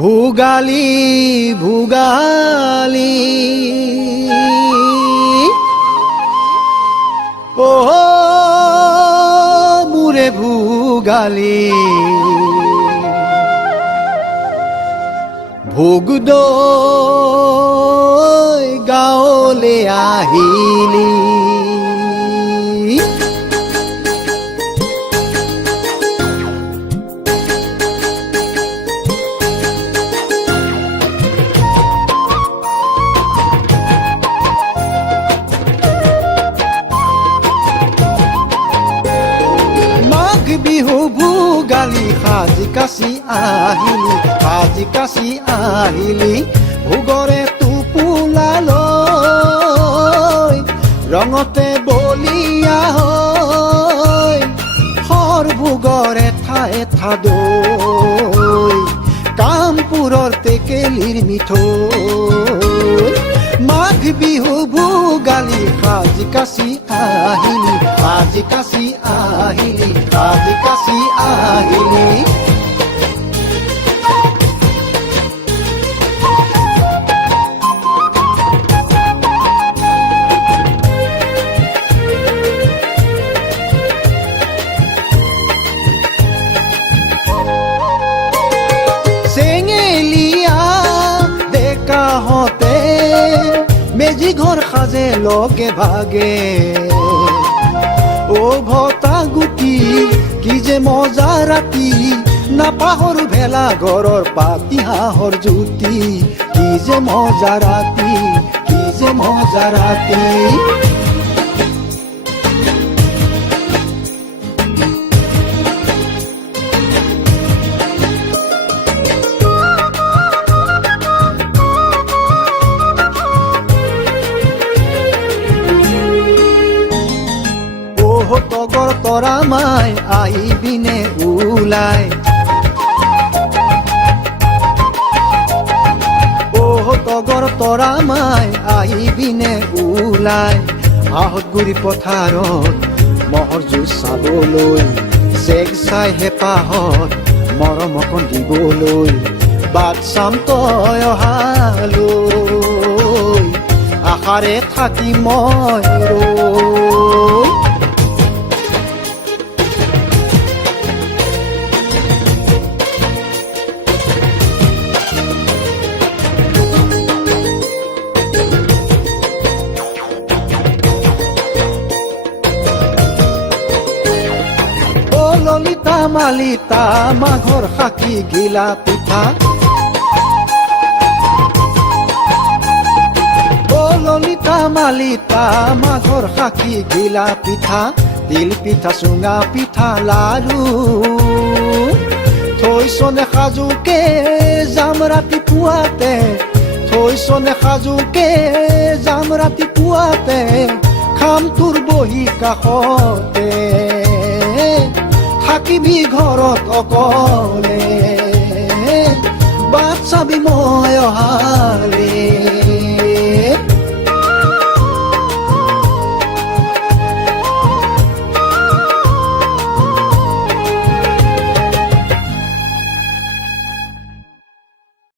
ভোগালী ভোগালী ও মোৰে ভোগালী ভোগ দৈ গাঁৱলে আহিলি বিহু ভোগালী সাজি কাচি আহিলি সাজি কাচি আহিলি ভোগৰে টোপোলালৈ ৰঙতে বলিয়া হৈ সৰ ভোগৰে ঠাই এঠা দৈ কামপুৰৰ টেকেলিৰ মিঠৈ মাঘ বিহু ভোগালী সাজি কাচি আহিলি সাজি কাচি আহিলি সাজি কাচি আহিলি চেঙেলীয়া ডেকাহঁতে মেজি ঘৰ সাজে লগে ভাগে ও ভটা গুটি কি যে মজা ৰাতি নাপাহৰো ভেলা ঘৰৰ পাতি হাঁহৰ জুতি কি যে মজা ৰাতি কি যে মজা ৰাতি তগৰ তৰা মাই আহিবিনে ওলাই তগৰ তৰা মাই আহিবিনে ওলাই আহত গুৰি পথাৰত মহৰ যুঁজ চাবলৈ চেগ চাই হেঁপাহত মৰম অকণ দিবলৈ বাট চাম তই অহালৈ আশাৰে থাকি মই ৰৈ ললিতা মালিতা মাঘৰ সাকি গিলা পিঠা ও ললিতা মালিতা মাঘৰ সাকি গিলা পিঠা তিল পিঠা চুঙা পিঠা লাৰু থৈছনে সাজুকে যাম ৰাতিপুৱাতে থৈছনে সাজুকে যাম ৰাতিপুৱাতে খাম তোৰ বহি কাষতে থাকিবি ঘৰত অকলে বাট চাবি মই অহালে